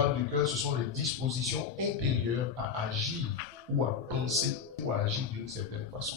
parle du cœur, ce sont les dispositions intérieures à agir ou à penser ou à agir d'une certaine façon.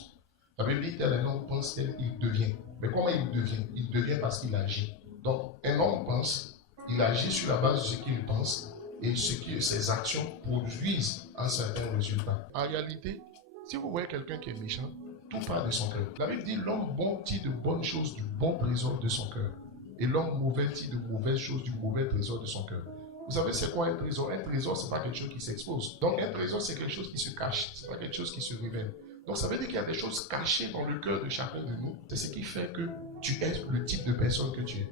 La Bible dit tel un homme pense, tel il devient. Mais comment il devient? Il devient parce qu'il agit. Donc, un homme pense, il agit sur la base de ce qu'il pense et ses actions produisent un certain résultat. En réalité, si vous voyez quelqu'un qui est méchant, tout part de son cœur. La Bible dit l'homme bon tire de bonnes choses du bon trésor de son cœur. Et l'homme mauvais tire de mauvaises choses du mauvais trésor de son cœur. Vous savez c'est quoi un trésor? Un trésor, ce n'est pas quelque chose qui s'expose. Donc un trésor, c'est quelque chose qui se cache. Ce n'est pas quelque chose qui se révèle. Donc ça veut dire qu'il y a des choses cachées dans le cœur de chacun de nous. C'est ce qui fait que tu es le type de personne que tu es.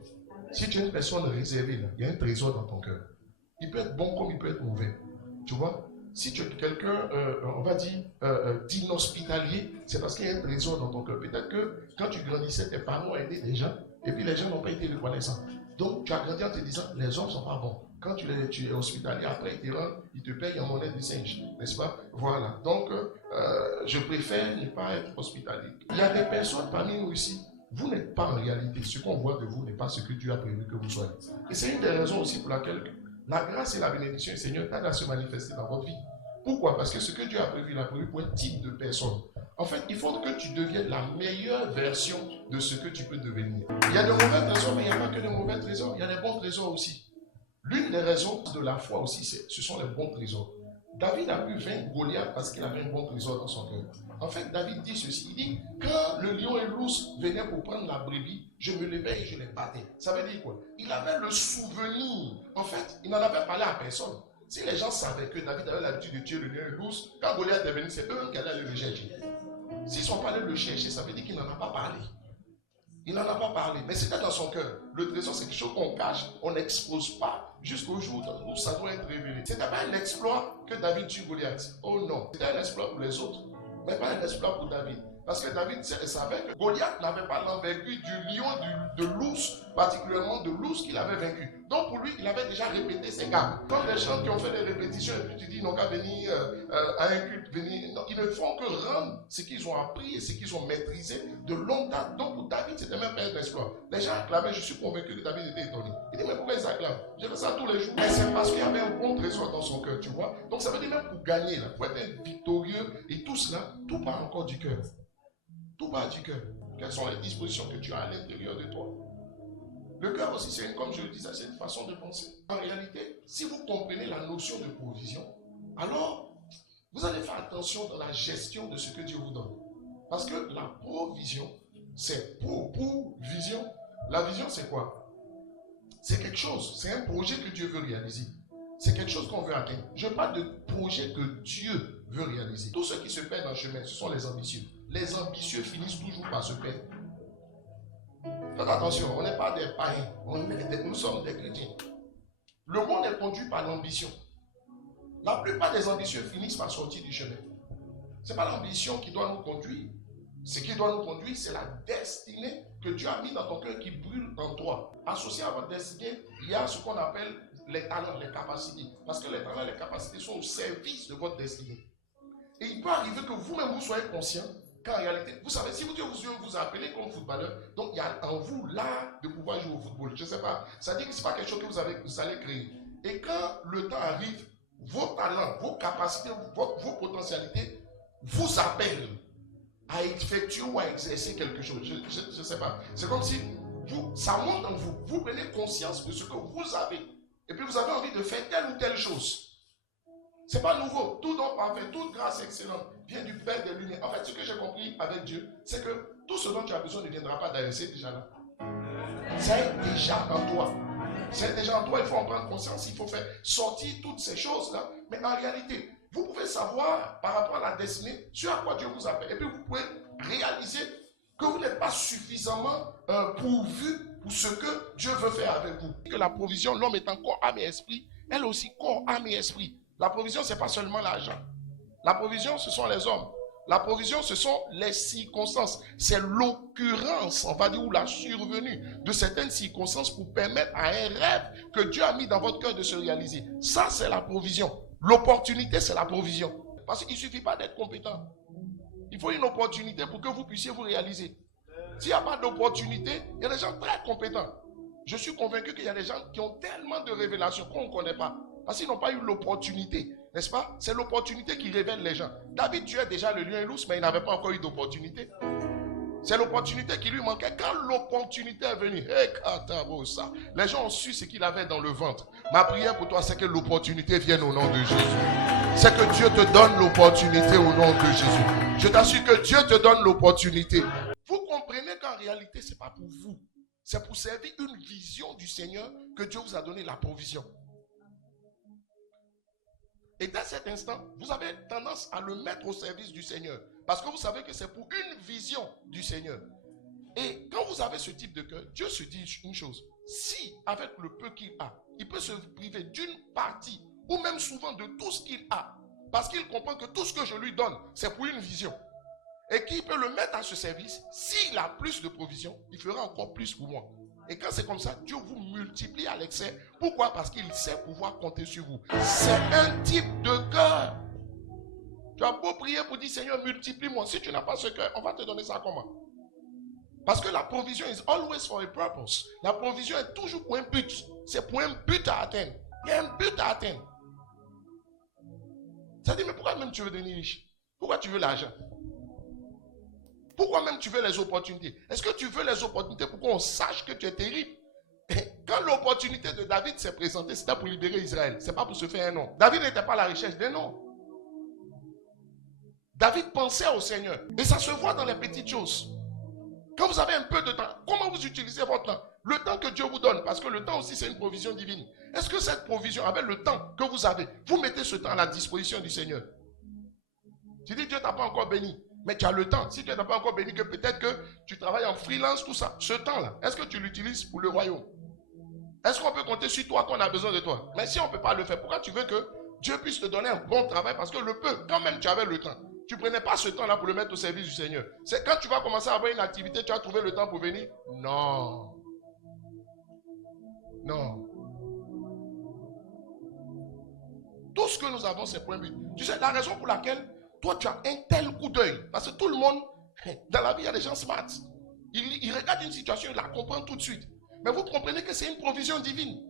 Si tu es une personne réservée, là, il y a un trésor dans ton cœur. Il peut être bon comme il peut être mauvais. Tu vois? Si tu es quelqu'un, on va dire, d'inhospitalier, c'est parce qu'il y a un trésor dans ton cœur. Peut-être que quand tu grandissais, tes parents aidaient des gens, et puis les gens n'ont pas été reconnaissants. Donc tu as grandi en te disant, les hommes ne sont pas bons. Quand tu es hospitalier, après ils te payent en monnaie de singe, n'est-ce pas? Voilà. Donc, je préfère ne pas être hospitalier. Il y a des personnes parmi nous ici, vous n'êtes pas en réalité. Ce qu'on voit de vous n'est pas ce que Dieu a prévu que vous soyez. Et c'est une des raisons aussi pour laquelle la grâce et la bénédiction du Seigneur tardent à se manifester dans votre vie. Pourquoi? Parce que ce que Dieu a prévu, il a prévu pour un type de personne. En fait, il faut que tu deviennes la meilleure version de ce que tu peux devenir. Il y a de mauvais trésors, mais il n'y a pas que de mauvais trésors. Il y a des bons trésors aussi. L'une des raisons de la foi aussi, ce sont les bons trésors. David a pu vaincre Goliath parce qu'il avait un bon trésor dans son cœur. En fait, David dit ceci, il dit, quand le lion et l'ours venaient pour prendre la brebis, je me levais et je les battais. Ça veut dire quoi? Il avait le souvenir. En fait, il n'en avait parlé à personne. Si les gens savaient que David avait l'habitude de tuer le lion et l'ours, quand Goliath est venu, c'est eux qui allaient aller le chercher. S'ils sont pas allés le chercher, ça veut dire qu'il n'en a pas parlé. Il n'en a pas parlé, mais c'était dans son cœur. Le trésor, c'est quelque chose qu'on cache, on n'expose pas jusqu'au jour où ça doit être révélé. C'était pas un exploit que David tue Goliath. Oh non, c'était un exploit pour les autres, mais pas un exploit pour David. Parce que David savait que Goliath n'avait pas l'envergure du lion, de l'ours, particulièrement de l'ours qu'il avait vaincu. Donc pour lui, il avait déjà répété ses gammes. Comme les gens qui ont fait des répétitions et puis tu dis, ils n'ont qu'à venir à un culte, non, ils ne font que rendre ce qu'ils ont appris et ce qu'ils ont maîtrisé de longue date. Donc pour David, c'était même pas un exploit. Les gens acclamaient, je suis convaincu que David était étonné. Il dit, mais pourquoi ils acclament? Je fais ça tous les jours. Mais c'est parce qu'il y avait un bon trésor dans son cœur, tu vois. Donc ça veut dire même pour gagner, là, pour être victorieux et tout cela, tout part encore du cœur. Tout part du cœur. Quelles sont les dispositions que tu as à l'intérieur de toi? Le cœur aussi, c'est comme je le disais, c'est une façon de penser. En réalité, si vous comprenez la notion de provision, alors vous allez faire attention dans la gestion de ce que Dieu vous donne. Parce que la provision, c'est pour vision. La vision, c'est quoi? C'est quelque chose, c'est un projet que Dieu veut réaliser. C'est quelque chose qu'on veut atteindre. Je parle de projet que Dieu veut réaliser. Tous ceux qui se perdent dans le chemin, ce sont les ambitieux. Les ambitieux finissent toujours par se perdre. Faites attention, on n'est pas des païens, nous sommes des chrétiens. Le monde est conduit par l'ambition. La plupart des ambitieux finissent par sortir du chemin. Ce n'est pas l'ambition qui doit nous conduire. Ce qui doit nous conduire, c'est la destinée que Dieu a mis dans ton cœur qui brûle en toi. Associé à votre destinée, il y a ce qu'on appelle les talents, les capacités. Parce que les talents et les capacités sont au service de votre destinée. Et il peut arriver que vous-même vous soyez conscient qu'en réalité, vous savez, si Dieu vous a appelé comme footballeur, donc il y a en vous l'art de pouvoir jouer au football. Je ne sais pas. Ça dit que ce n'est pas quelque chose que vous allez créer. Et quand le temps arrive, vos talents, vos capacités, vos potentialités vous appellent à effectuer ou à exercer quelque chose. Je ne sais pas. C'est comme si ça monte en vous. Vous prenez conscience de ce que vous avez. Et puis vous avez envie de faire telle ou telle chose. Ce n'est pas nouveau. Tout don parfait, toute grâce excellente vient du Père des Lumières. En fait, ce que j'ai compris avec Dieu, c'est que tout ce dont tu as besoin ne viendra pas d'ailleurs. C'est déjà là. C'est déjà en toi. C'est déjà en toi. Il faut en prendre conscience. Il faut faire sortir toutes ces choses-là. Mais en réalité, vous pouvez savoir par rapport à la destinée sur à quoi Dieu vous appelle. Et puis vous pouvez réaliser que vous n'êtes pas suffisamment pourvu pour ce que Dieu veut faire avec vous. Que la provision, l'homme est en corps, âme et esprit. Elle aussi, corps, âme et esprit. La provision, ce n'est pas seulement l'argent. La provision, ce sont les hommes. La provision, ce sont les circonstances. C'est l'occurrence, on va dire, ou la survenue de certaines circonstances pour permettre à un rêve que Dieu a mis dans votre cœur de se réaliser. Ça, c'est la provision. L'opportunité, c'est la provision. Parce qu'il ne suffit pas d'être compétent. Il faut une opportunité pour que vous puissiez vous réaliser. S'il n'y a pas d'opportunité, il y a des gens très compétents. Je suis convaincu qu'il y a des gens qui ont tellement de révélations qu'on ne connaît pas. Parce qu'ils n'ont pas eu l'opportunité. N'est-ce pas? C'est l'opportunité qui révèle les gens. David tuait déjà le lion et l'ours, mais il n'avait pas encore eu d'opportunité. C'est l'opportunité qui lui manquait. Quand l'opportunité est venue, les gens ont su ce qu'il avait dans le ventre. Ma prière pour toi, c'est que l'opportunité vienne au nom de Jésus. C'est que Dieu te donne l'opportunité au nom de Jésus. Je t'assure que Dieu te donne l'opportunité. Vous comprenez qu'en réalité, ce n'est pas pour vous. C'est pour servir une vision du Seigneur que Dieu vous a donné la provision. Et dans cet instant, vous avez tendance à le mettre au service du Seigneur. Parce que vous savez que c'est pour une vision du Seigneur. Et quand vous avez ce type de cœur, Dieu se dit une chose. Si, avec le peu qu'il a, il peut se priver d'une partie, ou même souvent de tout ce qu'il a, parce qu'il comprend que tout ce que je lui donne, c'est pour une vision. Et qu'il peut le mettre à ce service, s'il a plus de provision, il fera encore plus pour moi. Et quand c'est comme ça, Dieu vous multiplie à l'excès. Pourquoi? Parce qu'il sait pouvoir compter sur vous. C'est un type de cœur. Tu as beau prier pour dire, Seigneur, multiplie-moi. Si tu n'as pas ce cœur, on va te donner ça comment? Parce que la provision is always for a purpose. La provision est toujours pour un but. C'est pour un but à atteindre. Il y a un but à atteindre. Ça dit, mais pourquoi même tu veux devenir riche? Pourquoi tu veux l'argent? Pourquoi même tu veux les opportunités? Est-ce que tu veux les opportunités pour qu'on sache que tu es terrible? Quand l'opportunité de David s'est présentée, c'était pour libérer Israël. Ce n'est pas pour se faire un nom. David n'était pas à la recherche d'un nom. David pensait au Seigneur. Et ça se voit dans les petites choses. Quand vous avez un peu de temps, comment vous utilisez votre temps? Le temps que Dieu vous donne, parce que le temps aussi c'est une provision divine. Est-ce que cette provision, avec le temps que vous avez, vous mettez ce temps à la disposition du Seigneur? Tu dis Dieu t'a pas encore béni, mais tu as le temps. Si Dieu t'a pas encore béni, que peut-être que tu travailles en freelance, tout ça, ce temps-là, est-ce que tu l'utilises pour le royaume? Est-ce qu'on peut compter sur toi qu'on a besoin de toi? Mais si on ne peut pas le faire, pourquoi tu veux que Dieu puisse te donner un bon travail? Parce que le peu, quand même tu avais le temps. Tu ne prenais pas ce temps-là pour le mettre au service du Seigneur. C'est quand tu vas commencer à avoir une activité, tu as trouvé le temps pour venir? Non. Non. Tout ce que nous avons, c'est pour un but. Tu sais, la raison pour laquelle toi, tu as un tel coup d'œil, parce que tout le monde, dans la vie, il y a des gens smart. Ils regardent une situation, ils la comprennent tout de suite. Mais vous comprenez que c'est une provision divine.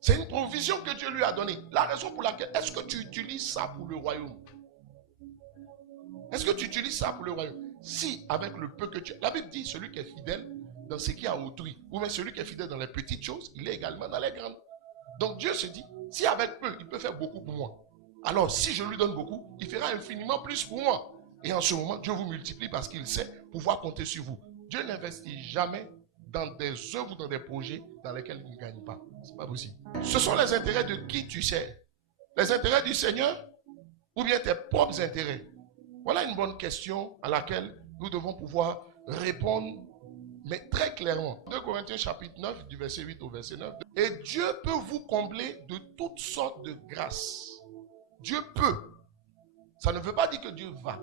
C'est une provision que Dieu lui a donnée. La raison pour laquelle, est-ce que tu utilises ça pour le royaume? Est-ce que tu utilises ça pour le royaume? Si, avec le peu que tu as. La Bible dit, celui qui est fidèle dans ce qui a autrui, ou même celui qui est fidèle dans les petites choses, il est également dans les grandes. Donc Dieu se dit, si avec peu, il peut faire beaucoup pour moi. Alors, si je lui donne beaucoup, il fera infiniment plus pour moi. Et en ce moment, Dieu vous multiplie parce qu'il sait pouvoir compter sur vous. Dieu n'investit jamais dans des œuvres ou dans des projets dans lesquels il ne gagne pas. Ce n'est pas possible. Ce sont les intérêts de qui tu sais? Les intérêts du Seigneur ou bien tes propres intérêts? Voilà une bonne question à laquelle nous devons pouvoir répondre, mais très clairement. 2 Corinthiens chapitre 9, du verset 8 au verset 9. Et Dieu peut vous combler de toutes sortes de grâces. Dieu peut. Ça ne veut pas dire que Dieu va.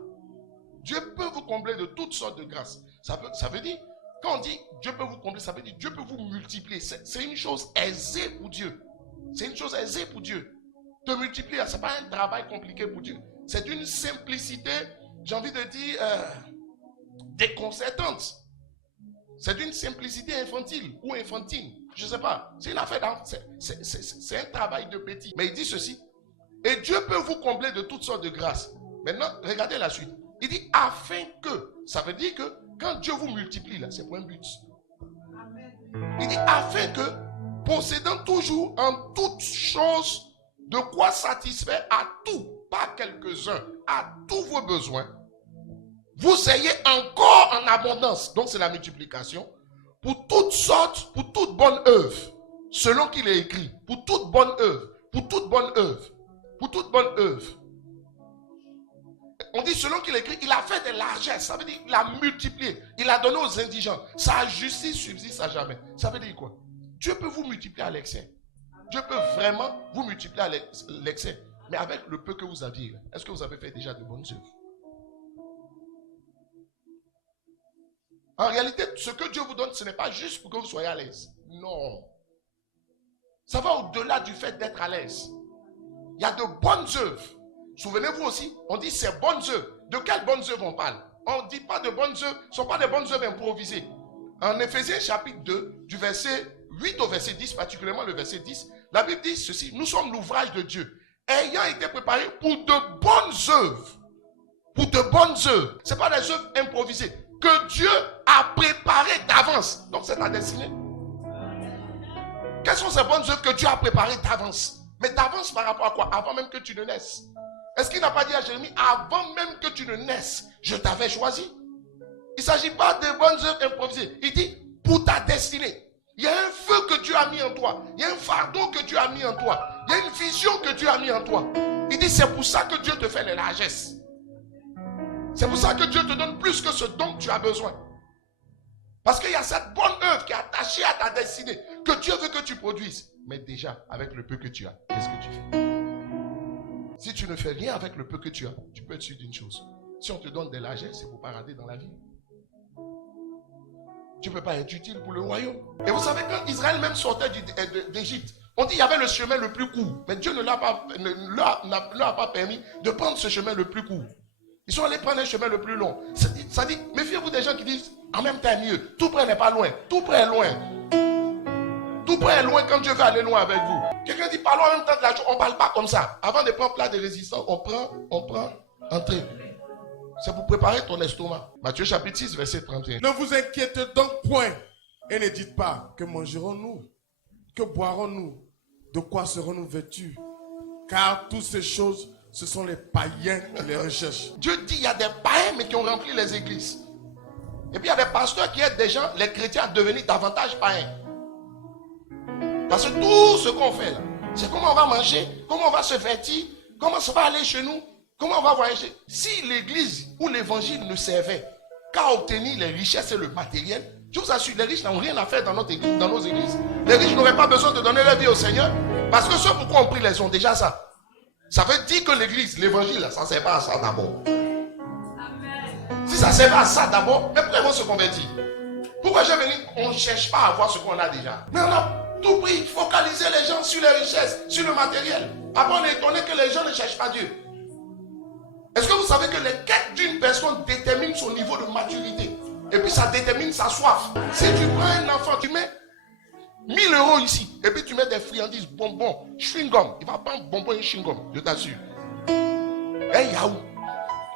Dieu peut vous combler de toutes sortes de grâces. Ça veut dire, quand on dit Dieu peut vous combler, ça veut dire Dieu peut vous multiplier. C'est une chose aisée pour Dieu. C'est une chose aisée pour Dieu. Te multiplier, ce n'est pas un travail compliqué pour Dieu. C'est d'une simplicité, j'ai envie de dire, déconcertante. C'est d'une simplicité infantile ou infantine. Je ne sais pas. C'est une affaire, c'est un travail de petit. Mais il dit ceci. Et Dieu peut vous combler de toutes sortes de grâces. Maintenant, regardez la suite. Il dit afin que. Ça veut dire que quand Dieu vous multiplie, là, c'est pour un but. Il dit afin que, possédant toujours en toutes choses de quoi satisfaire à tout, pas quelques-uns, à tous vos besoins, vous ayez encore en abondance. Donc c'est la multiplication. Pour toutes sortes, pour toute bonne œuvre. Selon qu'il est écrit. Pour toute bonne œuvre. Pour toute bonne œuvre. Pour toute bonne œuvre. On dit selon qu'il est écrit, il a fait des largesses. Ça veut dire qu'il a multiplié. Il a donné aux indigents. Sa justice subsiste à jamais. Ça veut dire quoi? Dieu peut vous multiplier à l'excès. Dieu peut vraiment vous multiplier à l'excès. Mais avec le peu que vous aviez, est-ce que vous avez fait déjà de bonnes œuvres? En réalité, ce que Dieu vous donne, ce n'est pas juste pour que vous soyez à l'aise. Non. Ça va au-delà du fait d'être à l'aise. Il y a de bonnes œuvres. Souvenez-vous aussi, on dit ces bonnes œuvres. De quelles bonnes œuvres on parle? On ne dit pas de bonnes œuvres, ce ne sont pas des bonnes œuvres improvisées. En Éphésiens chapitre 2, du verset 8 au verset 10, particulièrement le verset 10, La Bible dit ceci, nous sommes l'ouvrage de Dieu, ayant été préparés pour de bonnes œuvres. Pour de bonnes œuvres. Ce n'est pas des œuvres improvisées. Que Dieu a préparées d'avance. Donc c'est ta destinée. Quelles sont ces bonnes œuvres que Dieu a préparées d'avance? Mais d'avance par rapport à quoi? Avant même que tu ne naisses. Est-ce qu'il n'a pas dit à Jérémie, avant même que tu ne naisses, je t'avais choisi? Il ne s'agit pas de bonnes œuvres improvisées. Il dit, pour ta destinée. Il y a un feu que Dieu a mis en toi. Il y a un fardeau que Dieu a mis en toi. Il y a une vision que Dieu a mis en toi. Il dit, c'est pour ça que Dieu te fait les largesses. C'est pour ça que Dieu te donne plus que ce dont tu as besoin. Parce qu'il y a cette bonne œuvre qui est attachée à ta destinée, que Dieu veut que tu produises. Mais déjà, avec le peu que tu as, qu'est-ce que tu fais? Si tu ne fais rien avec le peu que tu as, tu peux être sûr d'une chose. Si on te donne des largesses, c'est pour ne pas rater dans la vie. Tu ne peux pas être utile pour le royaume. Et vous savez, quand Israël même sortait d'Égypte, on dit qu'il y avait le chemin le plus court. Mais Dieu ne leur a pas permis de prendre ce chemin le plus court. Ils sont allés prendre un chemin le plus long. Ça dit, méfiez-vous des gens qui disent, en même temps mieux. Tout près n'est pas loin. Tout près est loin. Tout près est loin quand Dieu veut aller loin avec vous. Quelqu'un dit, parlons en même temps de la chose. On ne parle pas comme ça. Avant de prendre plat de résistance, on prend entrée. C'est pour préparer ton estomac. Matthieu chapitre 6, verset 31. Ne vous inquiétez donc point et ne dites pas que mangerons-nous, que boirons-nous, de quoi serons-nous vêtus, car toutes ces choses, ce sont les païens qui les recherchent. Dieu dit, il y a des païens mais qui ont rempli les églises. Et puis il y a des pasteurs qui aident des gens, les chrétiens, à devenir davantage païens. Parce que tout ce qu'on fait là, c'est comment on va manger, comment on va se vêtir, comment ça va aller chez nous, comment on va voyager. Si l'église ou l'évangile ne servait qu'à obtenir les richesses et le matériel, je vous assure, les riches n'ont rien à faire dans nos églises. Les riches n'auraient pas besoin de donner leur vie au Seigneur, parce que ceux pourquoi on prie, les ont déjà ça. Ça veut dire que l'église, l'évangile, ça ne sert pas à ça d'abord. Si ça ne sert pas à ça d'abord, mais pourquoi ils vont se convertir? Pourquoi j'ai venu? On ne cherche pas à avoir ce qu'on a déjà. Mais on a tout pris, focaliser les gens sur les richesses, sur le matériel. Après, on est étonné que les gens ne cherchent pas Dieu. Est-ce que vous savez que les quêtes d'une personne déterminent son niveau de maturité? Et puis ça détermine sa soif. Si tu prends un enfant, tu mets 1000 € ici, et puis tu mets des friandises, bonbons, chewing-gum. Il va prendre bonbons et chewing-gum, je t'assure. Et Yahoo,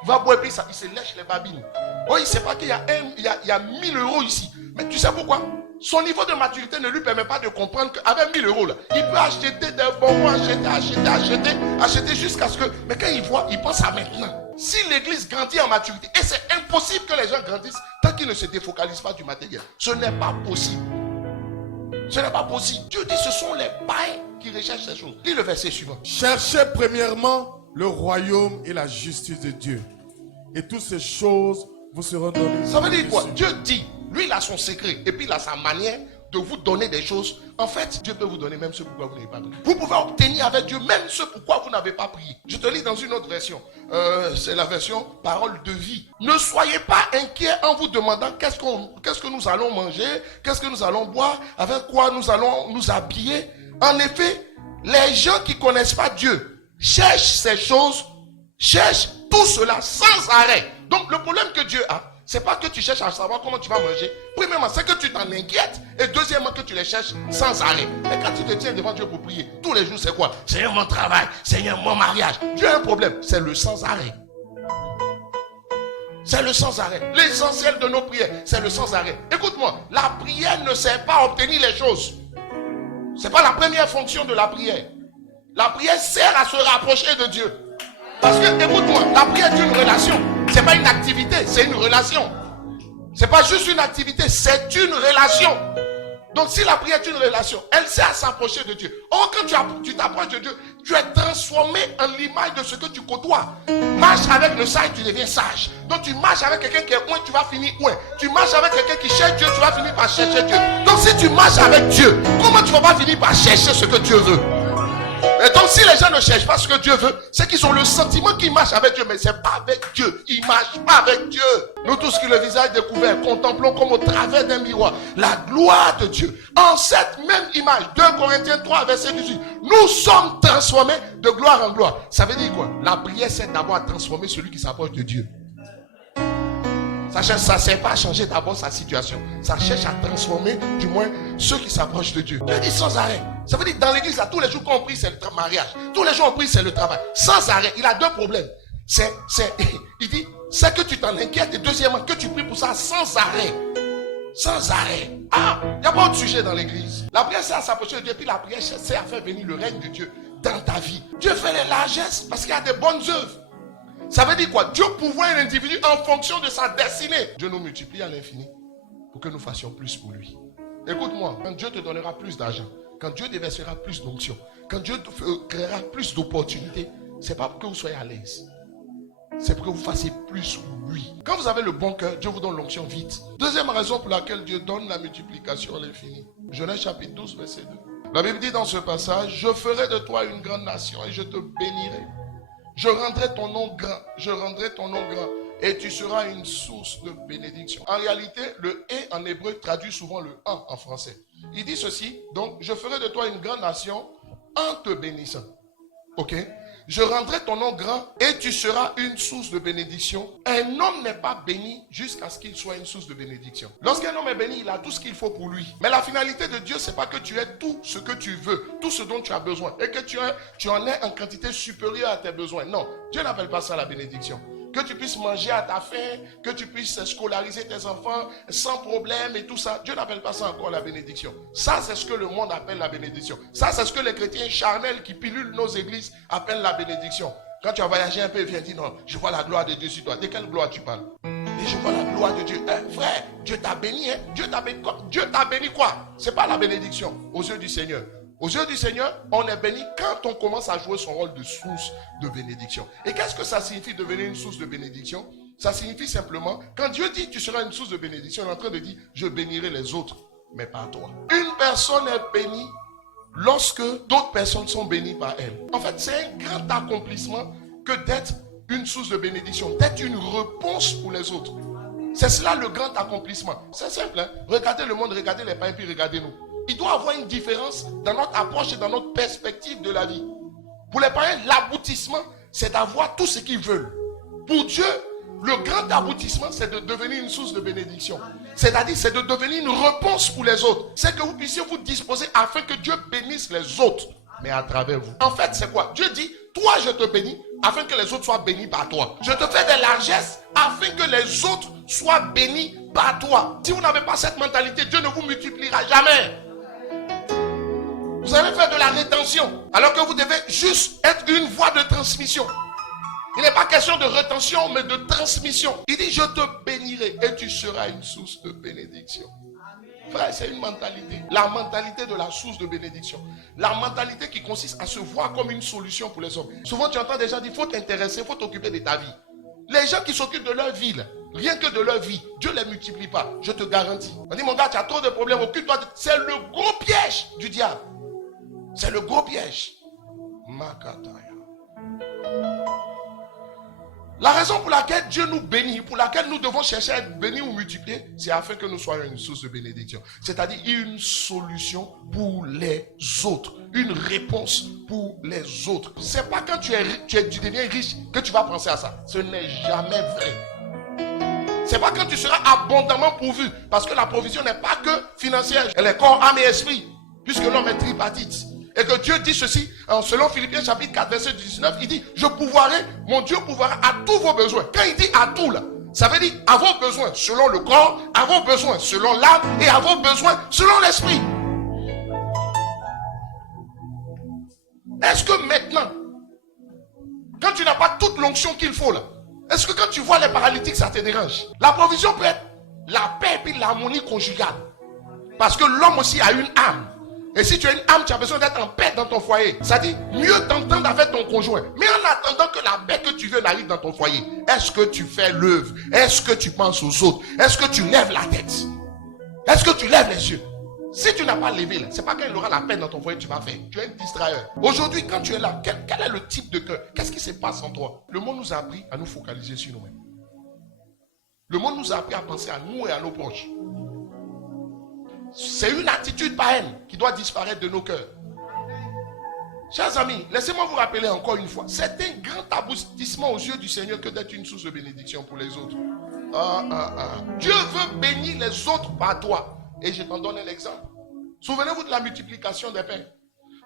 il va boire et puis ça, il se lèche les babines. Oh, il ne sait pas qu'il y a 1000 € ici. Mais tu sais pourquoi? Son niveau de maturité ne lui permet pas de comprendre qu'avec 1000 € là, il peut acheter des bonbons, acheter jusqu'à ce que... Mais quand il voit, il pense à maintenant. Si l'église grandit en maturité, et c'est impossible que les gens grandissent tant qu'ils ne se défocalisent pas du matériel. Ce n'est pas possible. Ce n'est pas possible. Dieu dit, ce sont les païens qui recherchent ces choses. Lis le verset suivant. Cherchez premièrement le royaume et la justice de Dieu. Et toutes ces choses vous seront données. Ça veut dire quoi? Dieu dit, lui il a son secret, et puis il a sa manière de vous donner des choses. En fait, Dieu peut vous donner même ce pourquoi vous n'avez pas prié. Vous pouvez obtenir avec Dieu même ce pourquoi vous n'avez pas prié. Je te lis dans une autre version. C'est la version parole de vie. Ne soyez pas inquiets en vous demandant qu'est-ce que nous allons manger, qu'est-ce que nous allons boire, avec quoi nous allons nous habiller. En effet, les gens qui ne connaissent pas Dieu cherchent ces choses, cherchent tout cela sans arrêt. Donc le problème que Dieu a, c'est pas que tu cherches à savoir comment tu vas manger. Premièrement, c'est que tu t'en inquiètes. Et deuxièmement, que tu les cherches sans arrêt. Et quand tu te tiens devant Dieu pour prier, tous les jours, c'est quoi? Seigneur, mon travail. Seigneur, mon mariage. Dieu a un problème. C'est le sans arrêt. C'est le sans arrêt. L'essentiel de nos prières, c'est le sans arrêt. Écoute-moi, la prière ne sert pas à obtenir les choses. C'est pas la première fonction de la prière. La prière sert à se rapprocher de Dieu. Parce que, écoute-moi, la prière est une relation. C'est pas une activité, c'est une relation. C'est pas juste une activité, c'est une relation. Donc si la prière est une relation, elle sert à s'approcher de Dieu. Or quand tu t'approches de Dieu, tu es transformé en l'image de ce que tu côtoies. Marche avec le sage, tu deviens sage. Donc tu marches avec quelqu'un qui est loin, tu vas finir loin. Tu marches avec quelqu'un qui cherche Dieu, tu vas finir par chercher Dieu. Donc si tu marches avec Dieu, comment tu vas pas finir par chercher ce que Dieu veut? Et donc si les gens ne cherchent pas ce que Dieu veut, c'est qu'ils ont le sentiment qu'ils marchent avec Dieu, mais c'est pas avec Dieu. Ils marchent pas avec Dieu. Nous tous qui le visage découvert, contemplons comme au travers d'un miroir la gloire de Dieu. En cette même image, 2 Corinthiens 3 verset 18, nous sommes transformés de gloire en gloire. Ça veut dire quoi? La prière sert d'abord à transformer celui qui s'approche de Dieu. Ça ne sert pas à changer d'abord sa situation. Ça cherche à transformer, du moins, ceux qui s'approchent de Dieu. Dieu dit sans arrêt. Ça veut dire dans l'église, là, tous les jours qu'on prie, c'est le mariage. Tous les jours on prie, c'est le travail. Sans arrêt. Il a deux problèmes. Il dit, c'est que tu t'en inquiètes. Et deuxièmement, que tu pries pour ça sans arrêt. Sans arrêt. Ah, il n'y a pas autre sujet dans l'église. La prière, c'est à s'approcher de Dieu. Puis la prière, c'est à faire venir le règne de Dieu dans ta vie. Dieu fait les largesses parce qu'il y a des bonnes œuvres. Ça veut dire quoi? Dieu pourvoit un individu en fonction de sa destinée. Dieu nous multiplie à l'infini pour que nous fassions plus pour lui. Écoute-moi, quand Dieu te donnera plus d'argent, quand Dieu déversera plus d'onction, quand Dieu te créera plus d'opportunités, c'est pas pour que vous soyez à l'aise. C'est pour que vous fassiez plus pour lui. Quand vous avez le bon cœur, Dieu vous donne l'onction vite. Deuxième raison pour laquelle Dieu donne la multiplication à l'infini. Genèse chapitre 12, verset 2. La Bible dit dans ce passage, je ferai de toi une grande nation et je te bénirai. Je rendrai ton nom grand et tu seras une source de bénédiction. En réalité, le « et » en hébreu traduit souvent le « en » en français. Il dit ceci, donc je ferai de toi une grande nation en te bénissant. Ok? Je rendrai ton nom grand et tu seras une source de bénédiction. Un homme n'est pas béni jusqu'à ce qu'il soit une source de bénédiction. Lorsqu'un homme est béni, il a tout ce qu'il faut pour lui. Mais la finalité de Dieu, c'est pas que tu aies tout ce que tu veux, tout ce dont tu as besoin, et que tu en aies en quantité supérieure à tes besoins. Non, Dieu n'appelle pas ça la bénédiction. Que tu puisses manger à ta faim, que tu puisses scolariser tes enfants sans problème et tout ça. Dieu n'appelle pas ça encore la bénédiction. Ça, c'est ce que le monde appelle la bénédiction. Ça, c'est ce que les chrétiens charnels qui pilulent nos églises appellent la bénédiction. Quand tu as voyagé un peu, viens dire non, je vois la gloire de Dieu sur toi. De quelle gloire tu parles? Et je vois la gloire de Dieu. Frère, Dieu t'a béni, hein? Dieu t'a béni quoi? C'est pas la bénédiction aux yeux du Seigneur. Aux yeux du Seigneur, on est béni quand on commence à jouer son rôle de source de bénédiction. Et qu'est-ce que ça signifie devenir une source de bénédiction? Ça signifie simplement, quand Dieu dit tu seras une source de bénédiction, il est en train de dire je bénirai les autres, mais pas toi. Une personne est bénie lorsque d'autres personnes sont bénies par elle. En fait, c'est un grand accomplissement que d'être une source de bénédiction, d'être une réponse pour les autres. C'est cela le grand accomplissement. C'est simple, hein? Regardez le monde, regardez les païens, puis regardez-nous. Il doit y avoir une différence dans notre approche et dans notre perspective de la vie. Pour les païens, l'aboutissement, c'est d'avoir tout ce qu'ils veulent. Pour Dieu, le grand aboutissement, c'est de devenir une source de bénédiction. C'est-à-dire, c'est de devenir une réponse pour les autres. C'est que vous puissiez vous disposer afin que Dieu bénisse les autres, mais à travers vous. En fait, c'est quoi? Dieu dit, toi, je te bénis afin que les autres soient bénis par toi. Je te fais des largesses afin que les autres soient bénis par toi. Si vous n'avez pas cette mentalité, Dieu ne vous multipliera jamais. Vous allez faire de la rétention, alors que vous devez juste être une voie de transmission. Il n'est pas question de rétention, mais de transmission. Il dit, je te bénirai et tu seras une source de bénédiction. Frère, c'est une mentalité. La mentalité de la source de bénédiction. La mentalité qui consiste à se voir comme une solution pour les hommes. Souvent, tu entends des gens dire, il faut t'intéresser, il faut t'occuper de ta vie. Les gens qui s'occupent de leur vie, là, rien que de leur vie, Dieu ne les multiplie pas. Je te garantis. On dit, mon gars, tu as trop de problèmes, occupe-toi. C'est le gros piège du diable. C'est le gros piège. Makataya. La raison pour laquelle Dieu nous bénit, pour laquelle nous devons chercher à être bénis ou multipliés, c'est afin que nous soyons une source de bénédiction. C'est-à-dire une solution pour les autres. Une réponse pour les autres. C'est pas quand tu deviens riche que tu vas penser à ça. Ce n'est jamais vrai. C'est pas quand tu seras abondamment pourvu. Parce que la provision n'est pas que financière. Elle est corps, âme et esprit. Puisque l'homme est tripartite. Et que Dieu dit ceci, selon Philippiens chapitre 4, verset 19, il dit, je pourvoirai, mon Dieu pourvoira à tous vos besoins. Quand il dit à tout là, ça veut dire à vos besoins selon le corps, à vos besoins selon l'âme et à vos besoins selon l'esprit. Est-ce que maintenant, quand tu n'as pas toute l'onction qu'il faut là, est-ce que quand tu vois les paralytiques, ça te dérange? La provision peut être la paix et puis l'harmonie conjugale. Parce que l'homme aussi a une âme. Et si tu as une âme, tu as besoin d'être en paix dans ton foyer. Ça dit, mieux t'entendre avec ton conjoint. Mais en attendant que la paix que tu veux n'arrive dans ton foyer, est-ce que tu fais l'œuvre? Est-ce que tu penses aux autres? Est-ce que tu lèves la tête? Est-ce que tu lèves les yeux? Si tu n'as pas levé là, c'est pas quand il aura la paix dans ton foyer que tu vas faire. Tu es un distraeur. Aujourd'hui, quand tu es là, quel est le type de cœur? Qu'est-ce qui se passe en toi? Le monde nous a appris à nous focaliser sur nous-mêmes. Le monde nous a appris à penser à nous et à nos proches. C'est une attitude païenne qui doit disparaître de nos cœurs. Chers amis, laissez-moi vous rappeler encore une fois, c'est un grand aboutissement aux yeux du Seigneur que d'être une source de bénédiction pour les autres. Dieu veut bénir les autres par toi. Et je t'en donne un exemple. Souvenez-vous de la multiplication des pains.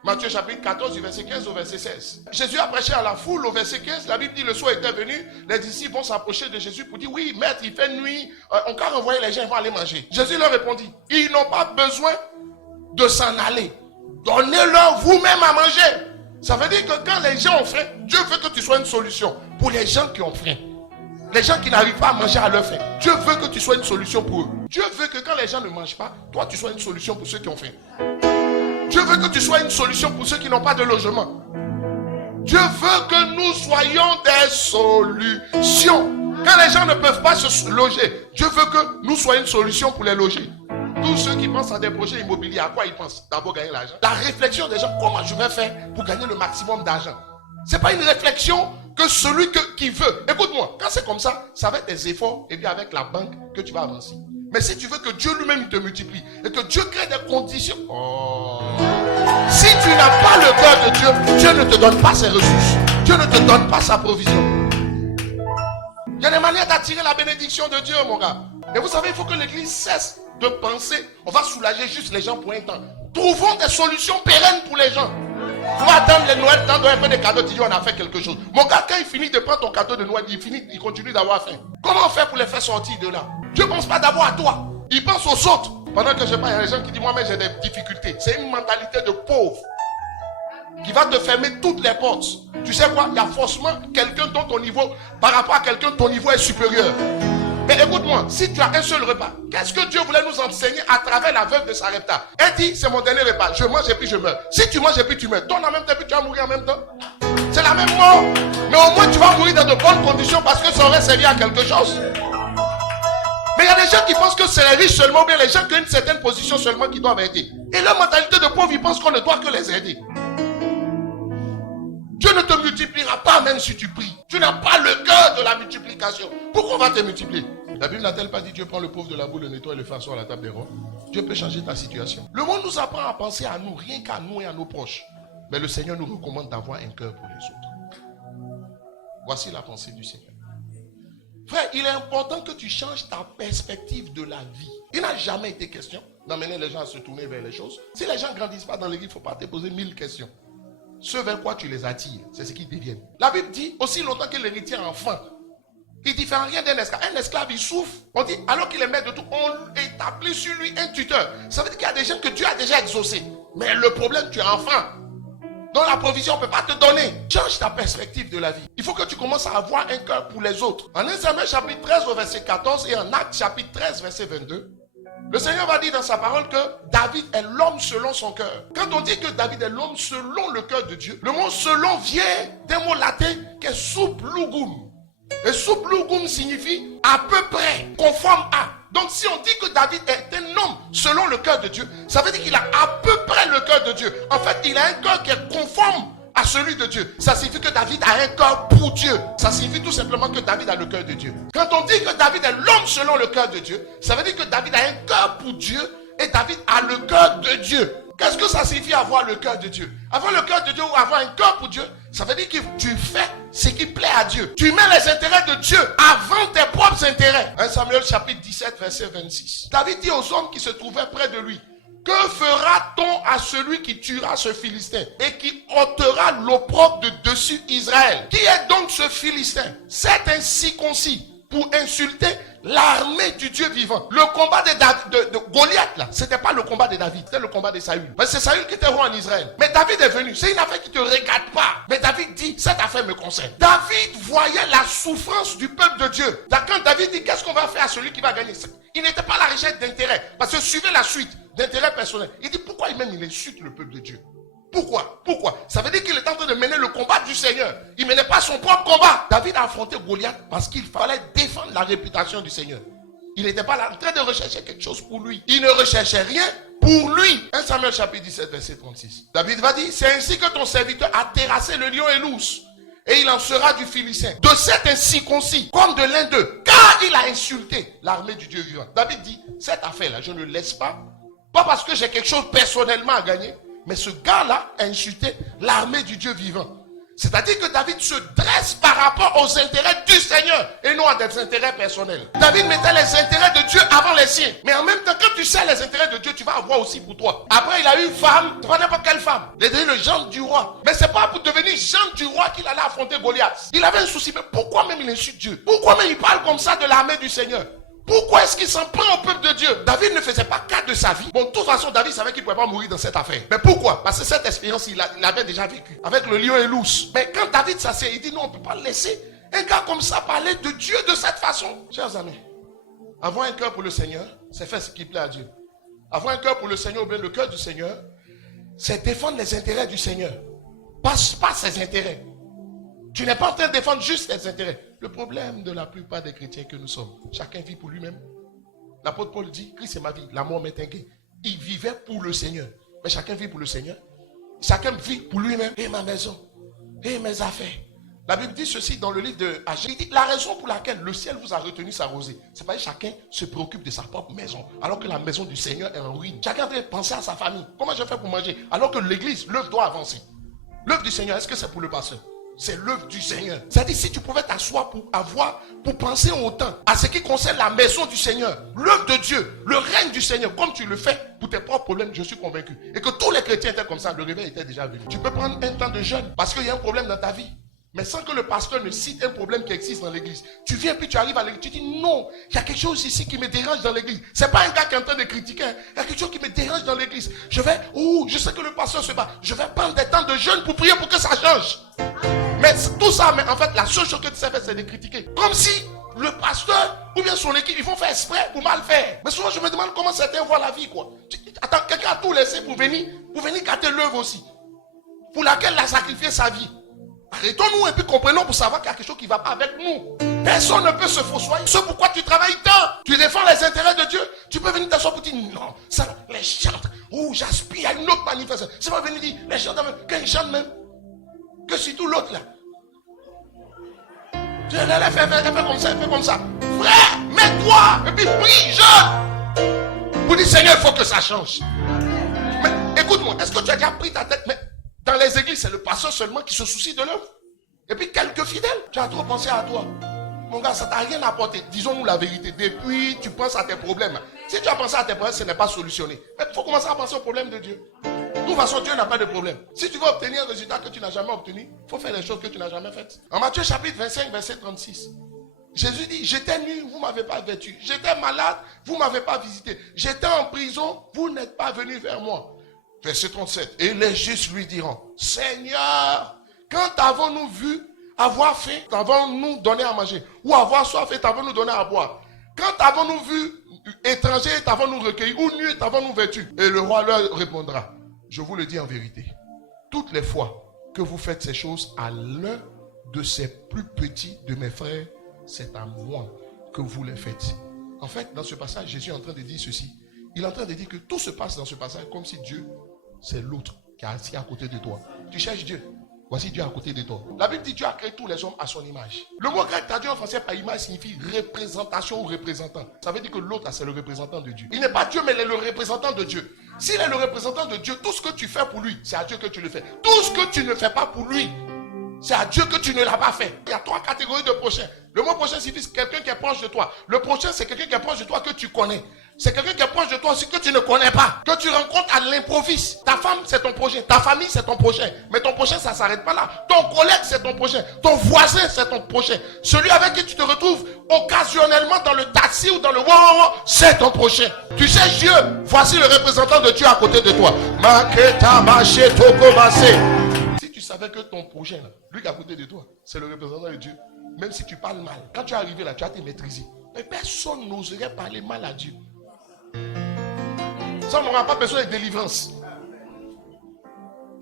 Matthieu chapitre 14, du verset 15 au verset 16. Jésus a prêché à la foule au verset 15. La Bible dit le soir était venu. Les disciples vont s'approcher de Jésus pour dire oui, maître, il fait nuit. On peut renvoyer les gens, ils vont aller manger. Jésus leur répondit, ils n'ont pas besoin de s'en aller. Donnez-leur vous-même à manger. Ça veut dire que quand les gens ont faim, Dieu veut que tu sois une solution pour les gens qui ont faim. Les gens qui n'arrivent pas à manger à leur faim. Dieu veut que tu sois une solution pour eux. Dieu veut que quand les gens ne mangent pas, toi tu sois une solution pour ceux qui ont faim. Dieu veut que tu sois une solution pour ceux qui n'ont pas de logement. Dieu veut que nous soyons des solutions. Quand les gens ne peuvent pas se loger, Dieu veut que nous soyons une solution pour les loger. Tous ceux qui pensent à des projets immobiliers, à quoi ils pensent? D'abord gagner l'argent. La réflexion des gens, comment je vais faire pour gagner le maximum d'argent? Ce n'est pas une réflexion que celui qui veut. Écoute-moi, quand c'est comme ça, ça va être des efforts et puis avec la banque que tu vas avancer. Mais si tu veux que Dieu lui-même te multiplie et que Dieu crée des conditions. Si tu n'as pas le cœur de Dieu, Dieu ne te donne pas ses ressources. Dieu ne te donne pas sa provision. Il y a des manières d'attirer la bénédiction de Dieu, mon gars. Et vous savez, il faut que l'église cesse de penser on va soulager juste les gens pour un temps. Trouvons des solutions pérennes pour les gens. On va attendre les Noël, t'en donnes un peu de cadeaux, tu dis on a fait quelque chose. Mon gars, quand il finit de prendre ton cadeau de Noël, il continue d'avoir faim. Comment on fait pour les faire sortir de là? Dieu ne pense pas d'abord à toi. Il pense aux autres. Pendant que je parle, il y a des gens qui disent moi-même j'ai des difficultés. C'est une mentalité de pauvre qui va te fermer toutes les portes. Tu sais quoi? Il y a forcément quelqu'un dont ton niveau, par rapport à quelqu'un, ton niveau est supérieur. Mais écoute-moi, si tu as un seul repas, qu'est-ce que Dieu voulait nous enseigner à travers la veuve de Sarepta? Elle dit, c'est mon dernier repas, je mange et puis je meurs. Si tu manges et puis tu meurs, donne en même temps et puis tu vas mourir en même temps. C'est la même mort. Mais au moins tu vas mourir dans de bonnes conditions parce que ça aurait servi à quelque chose. Mais il y a des gens qui pensent que c'est les riches seulement, ou bien les gens qui ont une certaine position seulement qui doivent aider. Et leur mentalité de pauvre, ils pensent qu'on ne doit que les aider. Dieu ne te multipliera pas même si tu pries. Tu n'as pas le cœur de la multiplication. Pourquoi on va te multiplier? La Bible n'a-t-elle pas dit Dieu prend le pauvre de la boue, le nettoie et le fait asseoir à la table des rois? Dieu peut changer ta situation. Le monde nous apprend à penser à nous, rien qu'à nous et à nos proches. Mais le Seigneur nous recommande d'avoir un cœur pour les autres. Voici la pensée du Seigneur. Frère, il est important que tu changes ta perspective de la vie. Il n'a jamais été question d'amener les gens à se tourner vers les choses. Si les gens ne grandissent pas dans l'église, il ne faut pas te poser 1000 questions. Ce vers quoi tu les attires, c'est ce qu'ils deviennent. La Bible dit, aussi longtemps que l'héritier enfant, il ne diffère rien d'un esclave. Un esclave, il souffre. On dit, alors qu'il est maître de tout, on établit sur lui un tuteur. Ça veut dire qu'il y a des gens que Dieu a déjà exaucés. Mais le problème, tu es enfant. Donc la provision, on ne peut pas te donner. Change ta perspective de la vie. Il faut que tu commences à avoir un cœur pour les autres. En 1 Samuel chapitre 13 au verset 14 et en Actes chapitre 13 verset 22, le Seigneur va dire dans sa parole que David est l'homme selon son cœur. Quand on dit que David est l'homme selon le cœur de Dieu, le mot selon vient d'un mot latin qui est sub lugum. Et sub lugum signifie à peu près, conforme à. Donc si on dit que David est un homme selon le cœur de Dieu, ça veut dire qu'il a à peu près le cœur de Dieu. En fait, il a un cœur qui est conforme à celui de Dieu. Ça signifie que David a un cœur pour Dieu. Ça signifie tout simplement que David a le cœur de Dieu. Quand on dit que David est l'homme selon le cœur de Dieu, ça veut dire que David a un cœur pour Dieu et David a le cœur de Dieu. Qu'est-ce que ça signifie avoir le cœur de Dieu? Avoir le cœur de Dieu ou avoir un cœur pour Dieu, ça veut dire que tu fais ce qui plaît à Dieu. Tu mets les intérêts de Dieu avant tes propres intérêts. 1 Samuel chapitre 17 verset 26. David dit aux hommes qui se trouvaient près de lui, que fera-t-on à celui qui tuera ce Philistin et qui ôtera l'opprobre de dessus Israël? Qui est donc ce Philistin? C'est un circoncis pour insulter l'armée du Dieu vivant. Le combat de Goliath, là, c'était pas le combat de David, c'était le combat de Saül. Mais c'est Saül qui était roi en Israël. Mais David est venu. C'est une affaire qui ne te regarde pas. Mais David dit, cette affaire me concerne. David voyait la souffrance du peuple de Dieu. Quand David dit, qu'est-ce qu'on va faire à celui qui va gagner? Il n'était pas à la recherche d'intérêt. Parce que suivez la suite d'intérêt personnel. Il dit, pourquoi il insulte le peuple de Dieu? Pourquoi? Ça veut dire qu'il est en train de mener le combat du Seigneur. Il ne menait pas son propre combat. David a affronté Goliath parce qu'il fallait défendre la réputation du Seigneur. Il n'était pas là en train de rechercher quelque chose pour lui. Il ne recherchait rien pour lui. 1 Samuel chapitre 17 verset 36. David va dire, c'est ainsi que ton serviteur a terrassé le lion et l'ours. Et il en sera du Philistin, de cet incirconcis, comme de l'un d'eux, car il a insulté l'armée du Dieu vivant. David dit, cette affaire-là, je ne laisse pas parce que j'ai quelque chose personnellement à gagner, mais ce gars-là a insulté l'armée du Dieu vivant. C'est-à-dire que David se dresse par rapport aux intérêts du Seigneur et non à des intérêts personnels. David mettait les intérêts de Dieu avant les siens. Mais en même temps, quand tu sais les intérêts de Dieu, tu vas avoir aussi pour toi. Après, il a eu une femme, pas n'importe quelle femme. Il est devenu le gendre du roi. Mais c'est pas pour devenir gendre du roi qu'il allait affronter Goliath. Il avait un souci. Mais pourquoi même il insulte Dieu? Pourquoi même il parle comme ça de l'armée du Seigneur? Pourquoi est-ce qu'il s'en prend au peuple de Dieu? David ne faisait pas cas de sa vie. Bon, de toute façon, David savait qu'il ne pouvait pas mourir dans cette affaire. Mais pourquoi? Parce que cette expérience, il l'avait déjà vécue. Avec le lion et l'ours. Mais quand David s'assied, il dit non, on ne peut pas laisser un gars comme ça parler de Dieu de cette façon. Chers amis, avoir un cœur pour le Seigneur, c'est faire ce qui plaît à Dieu. Avoir un cœur pour le Seigneur, ou bien le cœur du Seigneur, c'est défendre les intérêts du Seigneur. Pas ses intérêts. Tu n'es pas en train de défendre juste les intérêts. Le problème de la plupart des chrétiens que nous sommes, chacun vit pour lui-même. L'apôtre Paul dit, Christ c'est ma vie, la mort m'est un gain. Il vivait pour le Seigneur. Mais chacun vit pour le Seigneur. Chacun vit pour lui-même. Et ma maison, et mes affaires. La Bible dit ceci dans le livre de Agé. Il dit, la raison pour laquelle le ciel vous a retenu s'arroser, c'est parce que chacun se préoccupe de sa propre maison. Alors que la maison du Seigneur est en ruine. Chacun doit penser à sa famille. Comment je fais pour manger? Alors que l'église, l'œuvre doit avancer. L'œuvre du Seigneur, est-ce que c'est pour le pasteur? C'est l'œuvre du Seigneur. C'est-à-dire, si tu pouvais t'asseoir pour penser autant à ce qui concerne la maison du Seigneur, l'œuvre de Dieu, le règne du Seigneur, comme tu le fais pour tes propres problèmes, je suis convaincu. Et que tous les chrétiens étaient comme ça, le réveil était déjà venu. Tu peux prendre un temps de jeûne parce qu'il y a un problème dans ta vie. Mais sans que le pasteur ne cite un problème qui existe dans l'église. Tu viens puis tu arrives à l'église, tu dis non, il y a quelque chose ici qui me dérange dans l'église. C'est pas un gars qui est en train de critiquer, il y a quelque chose qui me dérange dans l'église. Je sais que le pasteur se bat, je vais prendre des temps de jeûne pour prier pour que ça change. Mais tout ça, mais en fait, la seule chose que tu sais faire, c'est de critiquer. Comme si le pasteur ou bien son équipe, ils vont faire exprès pour mal faire. Mais souvent, je me demande comment certains voient la vie, quoi. Attends, quelqu'un a tout laissé pour venir gâter l'œuvre aussi. Pour laquelle il a sacrifié sa vie. Arrêtons-nous et puis comprenons pour savoir qu'il y a quelque chose qui ne va pas avec nous. Personne ne peut se fossoyer. C'est pourquoi tu travailles tant. Tu défends les intérêts de Dieu. Tu peux venir t'asseoir pour dire non, ça, les chantes. J'aspire à une autre manifestation. C'est pas venir dire les chantes, quand ils chantent même. Que si tout l'autre là. Tu fais comme ça. Frère, mets-toi et puis prie, jeûne. Pour dire Seigneur, il faut que ça change. Mais écoute-moi, est-ce que tu as déjà pris ta tête? Mais dans les églises, c'est le pasteur seulement qui se soucie de l'œuvre. Et puis quelques fidèles. Tu as trop pensé à toi. Mon gars, ça t'a rien apporté. Disons-nous la vérité. Depuis, tu penses à tes problèmes. Si tu as pensé à tes problèmes, ce n'est pas solutionné. Mais il faut commencer à penser aux problèmes de Dieu. De toute façon, Dieu n'a pas de problème. Si tu veux obtenir un résultat que tu n'as jamais obtenu, il faut faire les choses que tu n'as jamais faites. En Matthieu chapitre 25, verset 36. Jésus dit, j'étais nu, vous ne m'avez pas vêtu. J'étais malade, vous ne m'avez pas visité. J'étais en prison, vous n'êtes pas venu vers moi. Verset 37. Et les justes lui diront, Seigneur, quand avons-nous vu avoir faim, t'avons-nous donné à manger? Ou avoir soif et t'avons-nous donné à boire? Quand avons-nous vu étranger et t'avons-nous recueilli? Ou nu et t'avons-nous vêtu? Et le roi leur répondra, je vous le dis en vérité, toutes les fois que vous faites ces choses à l'un de ces plus petits de mes frères, c'est à moi que vous les faites. En fait, dans ce passage, Jésus est en train de dire ceci. Il est en train de dire que tout se passe dans ce passage comme si Dieu, c'est l'autre qui est assis à côté de toi. Tu cherches Dieu. Voici Dieu à côté de toi. La Bible dit Dieu a créé tous les hommes à son image. Le mot grec traduit en français par image signifie représentation ou représentant. Ça veut dire que l'autre, c'est le représentant de Dieu. Il n'est pas Dieu, mais il est le représentant de Dieu. S'il est le représentant de Dieu, tout ce que tu fais pour lui, c'est à Dieu que tu le fais. Tout ce que tu ne fais pas pour lui, c'est à Dieu que tu ne l'as pas fait. Il y a 3 catégories de prochains. Le mot prochain signifie quelqu'un qui est proche de toi. Le prochain, c'est quelqu'un qui est proche de toi que tu connais. C'est quelqu'un qui est proche de toi aussi que tu ne connais pas. Que tu rencontres à l'improviste. Ta femme, c'est ton prochain. Ta famille, c'est ton prochain. Mais ton prochain, ça ne s'arrête pas là. Ton collègue, c'est ton prochain. Ton voisin, c'est ton prochain. Celui avec qui tu te retrouves occasionnellement dans le taxi ou dans le wow, c'est ton prochain. Tu cherches Dieu. Voici le représentant de Dieu à côté de toi. Si tu savais que ton prochain, là, lui qui est à côté de toi, c'est le représentant de Dieu. Même si tu parles mal, quand tu es arrivé là, tu as été maîtrisé. Mais personne n'oserait parler mal à Dieu. Ça, on n'aura pas besoin de délivrance.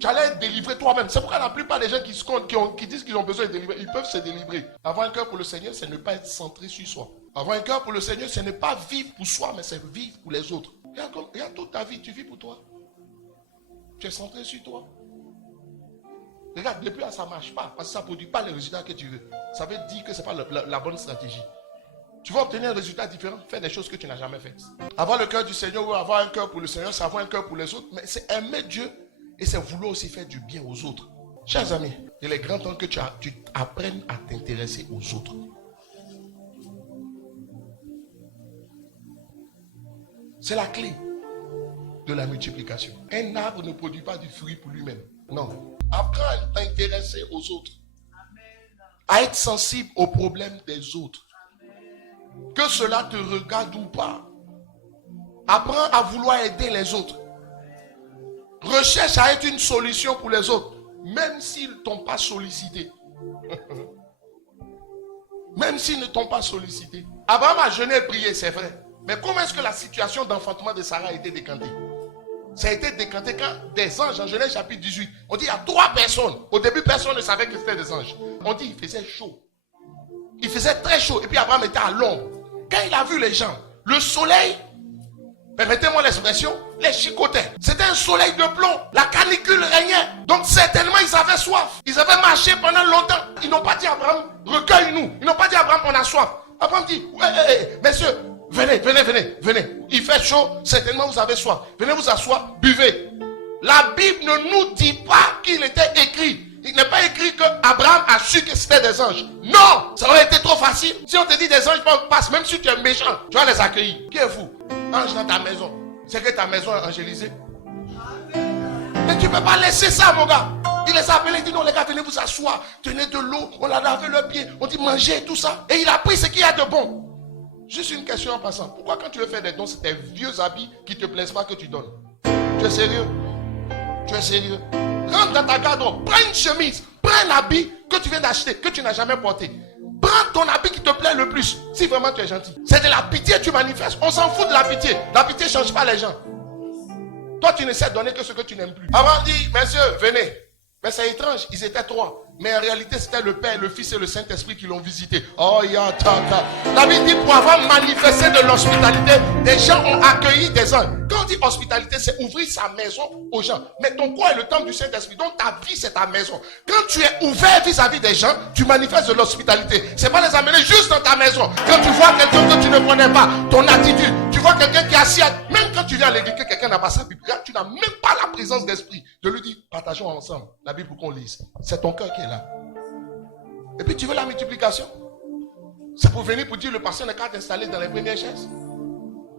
Tu allais être délivré toi-même. C'est pourquoi la plupart des gens qui disent qu'ils ont besoin de délivrer, ils peuvent se délivrer. Avoir un cœur pour le Seigneur, c'est ne pas être centré sur soi. Avoir un cœur pour le Seigneur, c'est ne pas vivre pour soi, mais c'est vivre pour les autres. Regarde toute ta vie, tu vis pour toi. Tu es centré sur toi. Regarde, depuis là, ça ne marche pas. Parce que ça ne produit pas les résultats que tu veux. Ça veut dire que ce n'est pas la bonne stratégie. Tu vas obtenir un résultat différent, faire des choses que tu n'as jamais faites. Avoir le cœur du Seigneur ou avoir un cœur pour le Seigneur, c'est avoir un cœur pour les autres. Mais c'est aimer Dieu et c'est vouloir aussi faire du bien aux autres. Chers amis, il est grand temps que tu apprennes à t'intéresser aux autres. C'est la clé de la multiplication. Un arbre ne produit pas du fruit pour lui-même. Non. Apprends à t'intéresser aux autres. À être sensible aux problèmes des autres. Que cela te regarde ou pas. Apprends à vouloir aider les autres. Recherche à être une solution pour les autres. Même s'ils ne t'ont pas sollicité. Même s'ils ne t'ont pas sollicité. Abraham a jeûné et prié, c'est vrai. Mais comment est-ce que la situation d'enfantement de Sarah a été décantée? Ça a été décanté quand des anges, en Genèse chapitre 18, on dit il y a 3 personnes. Au début, personne ne savait que c'était des anges. On dit il faisait chaud. Il faisait très chaud. Et puis Abraham était à l'ombre. Quand il a vu les gens, le soleil, permettez-moi l'expression, les chicotait. C'était un soleil de plomb. La canicule régnait. Donc certainement ils avaient soif. Ils avaient marché pendant longtemps. Ils n'ont pas dit à Abraham, recueille-nous. Ils n'ont pas dit à Abraham, on a soif. Abraham dit, messieurs, venez. Il fait chaud, certainement vous avez soif. Venez vous asseoir, buvez. La Bible ne nous dit pas qu'il était écrit. Il n'est pas écrit que Abraham a su que c'était des anges. Non, ça aurait été trop facile. Si on te dit des anges passent, même si tu es méchant, tu vas les accueillir. Qui est fou? Ange dans ta maison. C'est que ta maison est angélisée. Mais tu ne peux pas laisser ça, mon gars. Il les a appelés, il dit non les gars, venez vous asseoir. Tenez de l'eau, on a lavé leurs pieds, on dit mangez, tout ça. Et il a pris ce qu'il y a de bon. Juste une question en passant. Pourquoi quand tu veux faire des dons, c'est tes vieux habits qui ne te plaisent pas que tu donnes? Tu es sérieux? Tu es sérieux? Rentre dans ta garde-robe, prends une chemise, prends l'habit que tu viens d'acheter, que tu n'as jamais porté. Prends ton habit qui te plaît le plus, si vraiment tu es gentil. C'est de la pitié que tu manifestes. On s'en fout de la pitié. La pitié ne change pas les gens. Toi, tu ne sais donner que ce que tu n'aimes plus. Avant, dit, messieurs, venez. Mais c'est étrange, ils étaient 3. Mais en réalité, c'était le Père, le Fils et le Saint-Esprit qui l'ont visité. Oh, yataka. La Bible dit, pour avoir manifesté de l'hospitalité, des gens ont accueilli des anges. Quand on dit hospitalité, c'est ouvrir sa maison aux gens. Mais ton corps est le temple du Saint-Esprit. Donc ta vie, c'est ta maison. Quand tu es ouvert vis-à-vis des gens, tu manifestes de l'hospitalité. C'est pas les amener juste dans ta maison. Quand tu vois quelqu'un que tu ne connais pas, ton attitude, tu vois quelqu'un qui est assis, même quand tu viens à l'église, que quelqu'un n'a pas sa Bible, tu n'as même pas la présence d'esprit de lui dire, partageons ensemble la Bible pour qu'on lise. C'est ton cœur qui est là. Et puis tu veux la multiplication. C'est pour venir pour dire le pasteur n'est qu'à t'installer dans les premières chaises.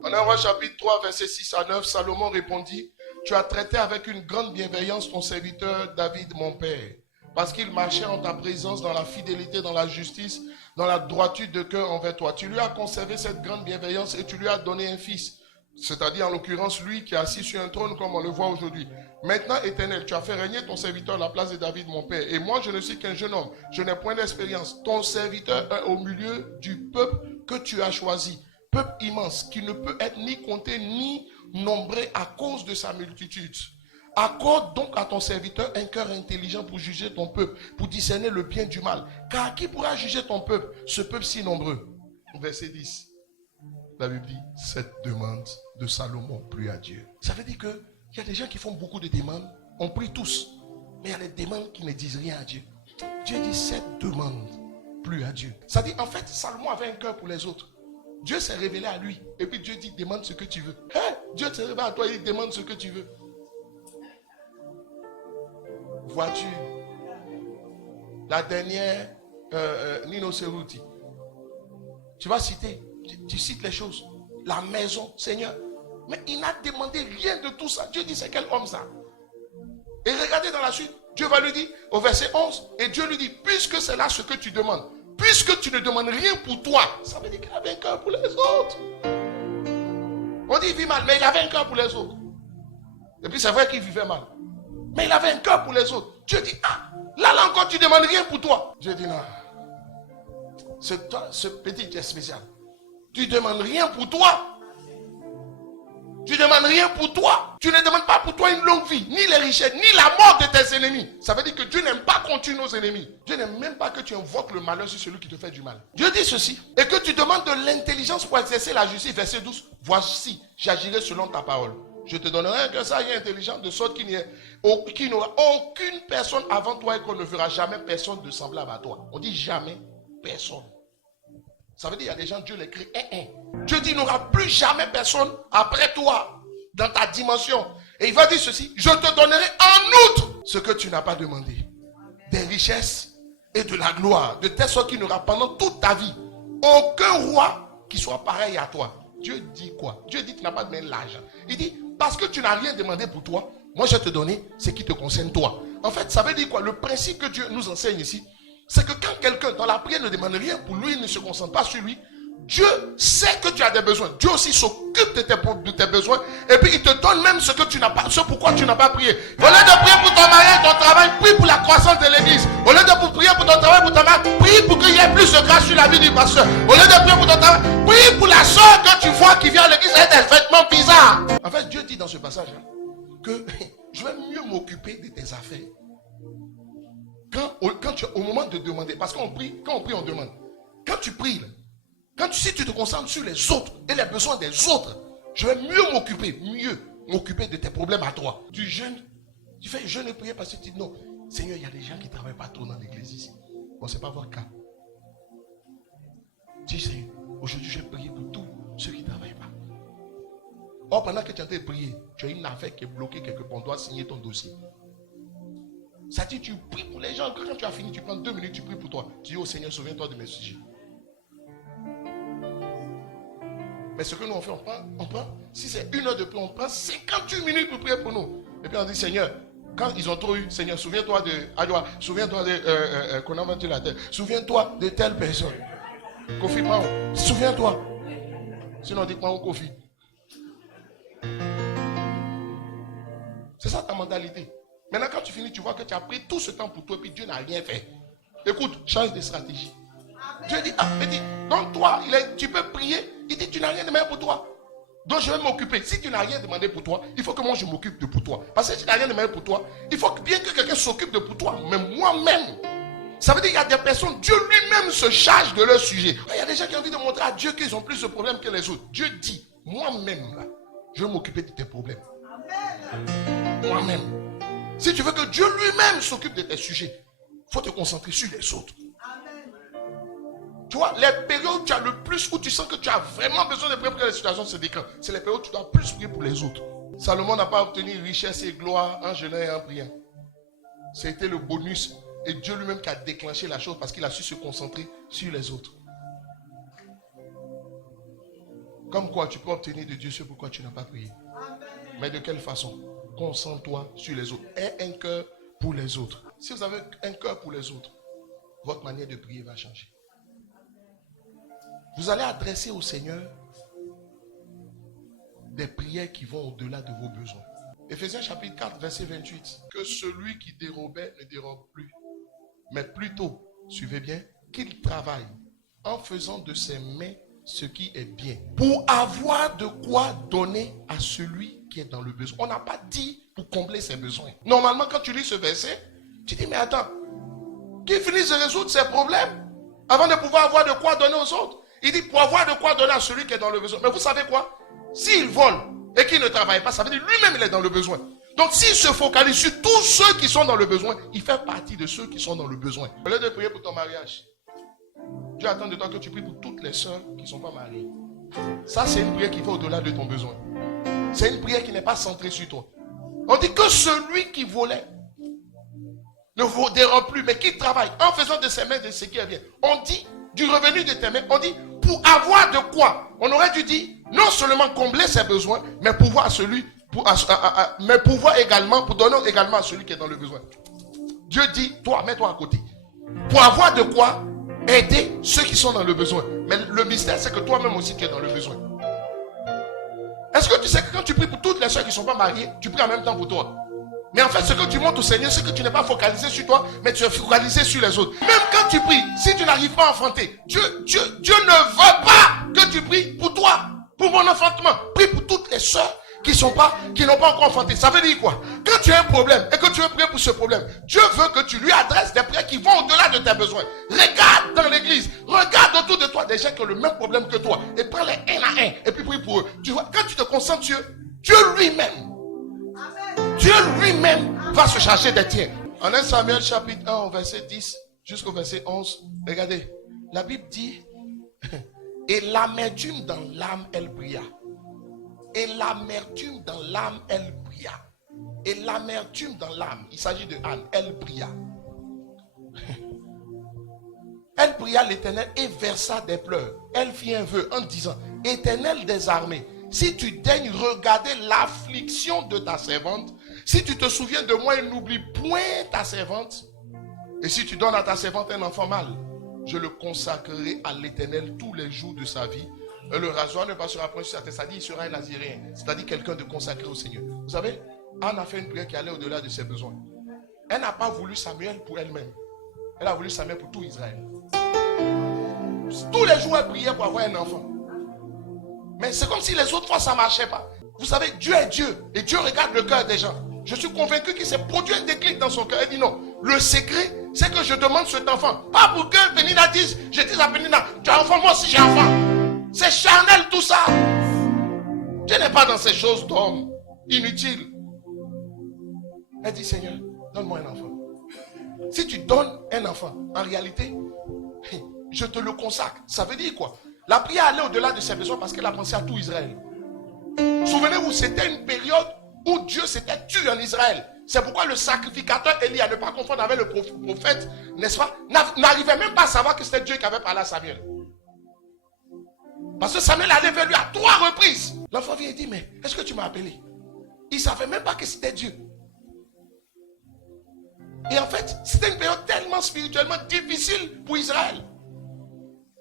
En Hébreux chapitre 3, versets 6 à 9, Salomon répondit, tu as traité avec une grande bienveillance ton serviteur David, mon père, parce qu'il marchait en ta présence dans la fidélité, dans la justice, dans la droiture de cœur envers toi. Tu lui as conservé cette grande bienveillance et tu lui as donné un fils. C'est-à-dire en l'occurrence lui qui est assis sur un trône comme on le voit aujourd'hui. Maintenant, Éternel, tu as fait régner ton serviteur à la place de David, mon père. Et moi, je ne suis qu'un jeune homme. Je n'ai point d'expérience. Ton serviteur est au milieu du peuple que tu as choisi. Peuple immense qui ne peut être ni compté ni nombré à cause de sa multitude. Accorde donc à ton serviteur un cœur intelligent pour juger ton peuple, pour discerner le bien du mal. Car qui pourra juger ton peuple, ce peuple si nombreux? Verset 10. La Bible dit, cette demande de Salomon plut à Dieu. Ça veut dire qu'il y a des gens qui font beaucoup de demandes. On prie tous. Mais il y a des demandes qui ne disent rien à Dieu. Dieu dit, cette demande plut à Dieu. Ça dit, en fait, Salomon avait un cœur pour les autres. Dieu s'est révélé à lui. Et puis Dieu dit, demande ce que tu veux. Dieu s'est révélé à toi, il demande ce que tu veux. Voiture. La dernière, Nino Cerruti. Tu vas citer. Tu cites les choses. La maison, Seigneur. Mais il n'a demandé rien de tout ça. Dieu dit, c'est quel homme ça? Et regardez dans la suite. Dieu va lui dire, au verset 11, et Dieu lui dit, puisque c'est là ce que tu demandes, puisque tu ne demandes rien pour toi, ça veut dire qu'il avait un cœur pour les autres. On dit, il vit mal, mais il avait un cœur pour les autres. Et puis c'est vrai qu'il vivait mal. Mais il avait un cœur pour les autres. Dieu dit, là encore, tu ne demandes rien pour toi. Dieu dit, non. Ce petit est spécial. Tu ne demandes rien pour toi. Tu ne demandes rien pour toi. Tu ne demandes pas pour toi une longue vie, ni les richesses, ni la mort de tes ennemis. Ça veut dire que Dieu n'aime pas qu'on tue nos ennemis. Dieu n'aime même pas que tu invoques le malheur sur celui qui te fait du mal. Dieu dit ceci. Et que tu demandes de l'intelligence pour exercer la justice. Verset 12. Voici, j'agirai selon ta parole. Je te donnerai un cœur sage et intelligent, de sorte qu'il n'y aura aucune personne avant toi et qu'on ne fera jamais personne de semblable à toi. On dit jamais personne. Ça veut dire qu'il y a des gens, Dieu les crée. Dieu dit, il n'y aura plus jamais personne après toi, dans ta dimension. Et il va dire ceci, je te donnerai en outre ce que tu n'as pas demandé. des richesses et de la gloire, de telle sorte qu'il n'y aura pendant toute ta vie aucun roi qui soit pareil à toi. Dieu dit quoi? Dieu dit que tu n'as pas de même l'argent. Il dit, parce que tu n'as rien demandé pour toi, moi je vais te donner ce qui te concerne toi. En fait, ça veut dire quoi? Le principe que Dieu nous enseigne ici, c'est que quand quelqu'un dans la prière ne demande rien pour lui, il ne se concentre pas sur lui, Dieu sait que tu as des besoins. Dieu aussi s'occupe de tes besoins. Et puis il te donne même ce que tu n'as pas, ce pourquoi tu n'as pas prié. Au lieu de prier pour ton mariage, ton travail, prie pour la croissance de l'église. Au lieu de prier pour ton travail, pour ta mère, prie pour qu'il y ait plus de grâce sur la vie du pasteur. Au lieu de prier pour ton travail, prie pour la soeur que tu vois qui vient à l'église avec des vêtements bizarres. En fait, Dieu dit dans ce passage que je vais mieux m'occuper de tes affaires. Au moment de demander, parce qu'on prie, quand on prie, on demande. Quand tu pries, si tu te concentres sur les autres et les besoins des autres, je vais mieux m'occuper de tes problèmes à toi. Tu jeûnes, tu fais jeûne et prière parce que tu dis non, Seigneur, il y a des gens qui ne travaillent pas trop dans l'église ici. Bon, ce n'est pas votre cas. Dis Seigneur, aujourd'hui je vais prier pour tous ceux qui ne travaillent pas. Or, pendant que tu es en train de prier, tu as une affaire qui est bloquée quelque part, on doit signer ton dossier. Ça dit, tu pries pour les gens. Quand tu as fini, tu prends 2 minutes, tu pries pour toi. Tu dis au Seigneur, souviens-toi de mes sujets. Mais ce que nous on fait, on prend, si c'est 1 heure de prière, on prend 58 minutes pour prier pour nous. Et puis on dit, Seigneur, quand ils ont trop eu, Seigneur, souviens-toi de Adjoa, souviens-toi de qu'on a inventé la terre, souviens-toi de telle personne. Kofi Mao, souviens-toi. Sinon on dit pas au Kofi. C'est ça ta mentalité. Maintenant, quand tu finis, tu vois que tu as pris tout ce temps pour toi et puis Dieu n'a rien fait. Écoute, change de stratégie. Dieu dit, donc toi, tu peux prier. Il dit, tu n'as rien demandé pour toi. Donc je vais m'occuper. Si tu n'as rien demandé pour toi, il faut que moi je m'occupe de pour toi. Parce que si tu n'as rien demandé pour toi, il faut bien que quelqu'un s'occupe de pour toi. Mais moi-même. Ça veut dire qu'il y a des personnes, Dieu lui-même se charge de leur sujet. Il y a des gens qui ont envie de montrer à Dieu qu'ils ont plus de problèmes que les autres. Dieu dit, moi-même, là, je vais m'occuper de tes problèmes. Moi-même. Si tu veux que Dieu lui-même s'occupe de tes sujets, il faut te concentrer sur les autres. Tu vois, les périodes où tu as le plus, où tu sens que tu as vraiment besoin de prier pour que les situations se déclenchent, c'est les périodes où tu dois plus prier pour les autres. Salomon n'a pas obtenu richesse et gloire en jeûnant et en priant. C'était le bonus. Et Dieu lui-même qui a déclenché la chose parce qu'il a su se concentrer sur les autres. Comme quoi tu peux obtenir de Dieu ce pourquoi tu n'as pas prié. Mais de quelle façon? Concentre-toi sur les autres. Aie un cœur pour les autres. Si vous avez un cœur pour les autres, votre manière de prier va changer. Vous allez adresser au Seigneur des prières qui vont au-delà de vos besoins. Éphésiens chapitre 4, verset 28. Que celui qui dérobait ne dérobe plus, mais plutôt, suivez bien, qu'il travaille en faisant de ses mains ce qui est bien, pour avoir de quoi donner à celui qui est dans le besoin. On n'a pas dit pour combler ses besoins. Normalement, quand tu lis ce verset, tu dis, mais attends, qu'il finisse de résoudre ses problèmes avant de pouvoir avoir de quoi donner aux autres. Il dit, pour avoir de quoi donner à celui qui est dans le besoin. Mais vous savez quoi? S'il vole et qu'il ne travaille pas, ça veut dire lui-même il est dans le besoin. Donc s'il se focalise sur tous ceux qui sont dans le besoin, il fait partie de ceux qui sont dans le besoin. Au lieu de prier pour ton mariage, Dieu attend de toi que tu pries pour toutes les sœurs qui ne sont pas mariées. Ça, c'est une prière qui va au-delà de ton besoin. C'est une prière qui n'est pas centrée sur toi. On dit que celui qui volait ne vous dérobe plus, mais qui travaille en faisant de ses mains de ce qui est bien. On dit du revenu de tes mains, on dit pour avoir de quoi. On aurait dû dire non seulement combler ses besoins, mais pouvoir également, pour donner également à celui qui est dans le besoin. Dieu dit, toi, mets-toi à côté. Pour avoir de quoi aider ceux qui sont dans le besoin. Mais le mystère, c'est que toi-même aussi tu es dans le besoin. Est-ce que tu sais que quand tu pries pour toutes les soeurs qui ne sont pas mariées, tu pries en même temps pour toi? Mais en fait, ce que tu montres au Seigneur, c'est que tu n'es pas focalisé sur toi, mais tu es focalisé sur les autres. Même quand tu pries, si tu n'arrives pas à enfanter, Dieu ne veut pas que tu pries pour toi, pour mon enfantement. Prie pour toutes les soeurs qui n'ont pas encore enfanté. Ça veut dire quoi? Quand tu as un problème et que tu veux prier pour ce problème, Dieu veut que tu lui adresses des prières qui vont au-delà de tes besoins. Regarde dans l'église, regarde autour de toi des gens qui ont le même problème que toi et prends-les un à un et puis prie pour eux. Tu vois, quand tu te concentres sur Dieu lui-même, Dieu lui-même va se charger des tiens. En 1 Samuel chapitre 1, verset 10 jusqu'au verset 11, regardez, la Bible dit et l'amertume dans l'âme, elle brilla. Et l'amertume dans l'âme, elle brilla. Et l'amertume dans l'âme, il s'agit de Anne, elle brilla. Elle pria l'Éternel et versa des pleurs. Elle fit un vœu en disant, Éternel des armées, si tu daignes regarder l'affliction de ta servante, si tu te souviens de moi et n'oublie point ta servante, et si tu donnes à ta servante un enfant mâle, je le consacrerai à l'Éternel tous les jours de sa vie. Et le rasoir ne passera point sur sa tête. Ça dit, il sera un naziréen, c'est-à-dire quelqu'un de consacré au Seigneur. Vous savez, Anne a fait une prière qui allait au-delà de ses besoins. Elle n'a pas voulu Samuel pour elle-même. Elle a voulu Samuel pour tout Israël. Tous les jours, elle priait pour avoir un enfant. Mais c'est comme si les autres fois, ça ne marchait pas. Vous savez, Dieu est Dieu. Et Dieu regarde le cœur des gens. Je suis convaincu qu'il s'est produit un déclic dans son cœur. Il dit non. Le secret, c'est que je demande cet enfant. Pas pour que Pénina dise, je dis à Pénina, tu as enfant, moi aussi j'ai enfant. C'est charnel tout ça. Dieu n'est pas dans ces choses d'homme inutiles. Elle dit, Seigneur, donne-moi un enfant. Si tu donnes un enfant, en réalité, je te le consacre. Ça veut dire quoi? La prière allait au-delà de ses besoins parce qu'elle a pensé à tout Israël. Souvenez-vous, c'était une période où Dieu s'était tué en Israël. C'est pourquoi le sacrificateur Élie, à ne pas confondre avec le prophète, n'est-ce pas, n'arrivait même pas à savoir que c'était Dieu qui avait parlé à Samuel. Parce que Samuel allait vers lui à 3 reprises. L'enfant vient et dit, mais est-ce que tu m'as appelé? Il ne savait même pas que c'était Dieu. Et en fait, c'était une période tellement spirituellement difficile pour Israël.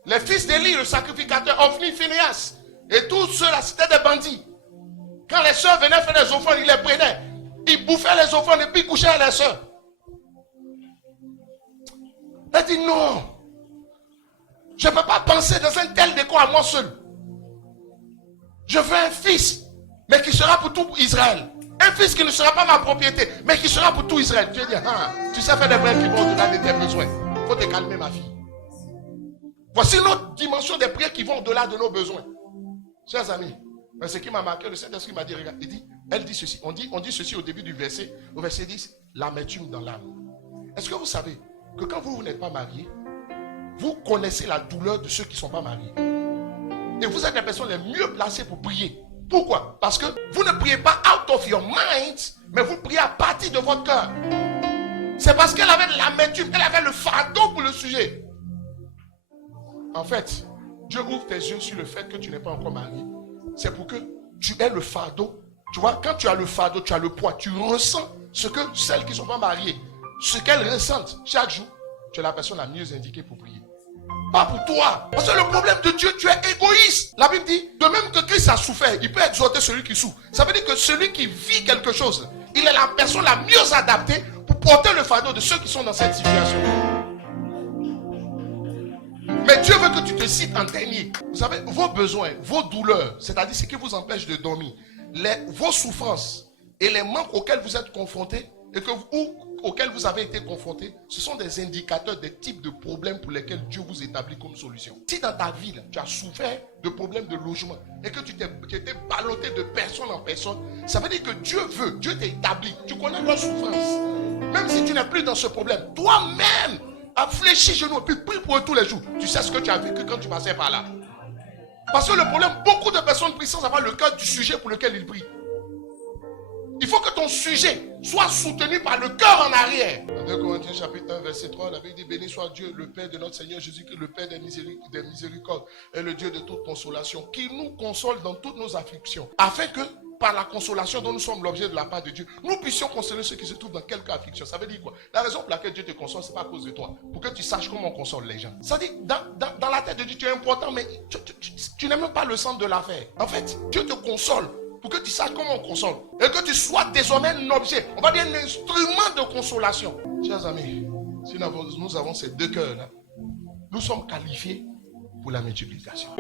Les fils d'Élie, le sacrificateur, Ophni, Phinehas, et tous ceux-là, c'était des bandits. Quand les soeurs venaient faire les offrandes, ils les prenaient. Ils bouffaient les offrandes et puis ils couchaient les soeurs. Elle dit non. Je ne peux pas penser dans un tel décor à moi seul. Je veux un fils, mais qui sera pour tout Israël. Un fils qui ne sera pas ma propriété, mais qui sera pour tout Israël. Dieu dit, tu sais faire des prières qui vont au-delà de tes besoins. Il faut te calmer, ma fille. Voici notre dimension des prières qui vont au-delà de nos besoins. Chers amis, ce qui m'a marqué, le Saint-Esprit m'a dit, regarde, elle dit ceci. On dit ceci au début du verset. Au verset 10, l'amertume dans l'âme. Est-ce que vous savez que quand vous n'êtes pas marié, vous connaissez la douleur de ceux qui ne sont pas mariés. Et vous êtes les personnes les mieux placées pour prier. Pourquoi? Parce que vous ne priez pas out of your mind, mais vous priez à partir de votre cœur. C'est parce qu'elle avait de l'amertume, elle avait le fardeau pour le sujet. En fait, Dieu ouvre tes yeux sur le fait que tu n'es pas encore marié. C'est pour que tu aies le fardeau. Tu vois, quand tu as le fardeau, tu as le poids, tu ressens ce que celles qui ne sont pas mariées, ce qu'elles ressentent chaque jour. Tu es la personne la mieux indiquée pour prier. Pas pour toi. Parce que le problème de Dieu, tu es égoïste. La Bible dit, de même que Christ a souffert, il peut exhorter celui qui souffre. Ça veut dire que celui qui vit quelque chose, il est la personne la mieux adaptée pour porter le fardeau de ceux qui sont dans cette situation. Mais Dieu veut que tu te cites en dernier. Vous savez, vos besoins, vos douleurs, c'est-à-dire ce qui vous empêche de dormir, vos souffrances et les manques auxquels vous êtes confrontés et auxquels vous avez été confrontés, ce sont des indicateurs des types de problèmes pour lesquels Dieu vous établit comme solution. Si dans ta vie, là, tu as souffert de problèmes de logement et que tu étais ballotté de personne en personne, ça veut dire que Dieu t'a établi. Tu connais leur souffrance. Même si tu n'es plus dans ce problème, toi-même, fléchis genoux et puis prie pour eux tous les jours. Tu sais ce que tu as vécu quand tu passais par là. Parce que le problème, beaucoup de personnes prient sans avoir le cœur du sujet pour lequel ils prient. Il faut que ton sujet soit soutenu par le cœur en arrière. Dans 2 Corinthiens chapitre 1 verset 3, la Bible dit, béni soit Dieu, le Père de notre Seigneur Jésus-Christ, le Père des miséricordes et le Dieu de toute consolation, qui nous console dans toutes nos afflictions, afin que, par la consolation dont nous sommes l'objet de la part de Dieu, nous puissions consoler ceux qui se trouvent dans quelque affliction. Ça veut dire quoi? La raison pour laquelle Dieu te console, ce n'est pas à cause de toi. Pour que tu saches comment on console les gens. Ça dit, dans la tête de Dieu, tu es important, mais tu n'es même pas le centre de l'affaire. En fait, Dieu te console pour que tu saches comment on console. Et que tu sois désormais un objet. On va dire un instrument de consolation. Chers amis, si nous avons ces deux cœurs-là, nous sommes qualifiés pour la multiplication.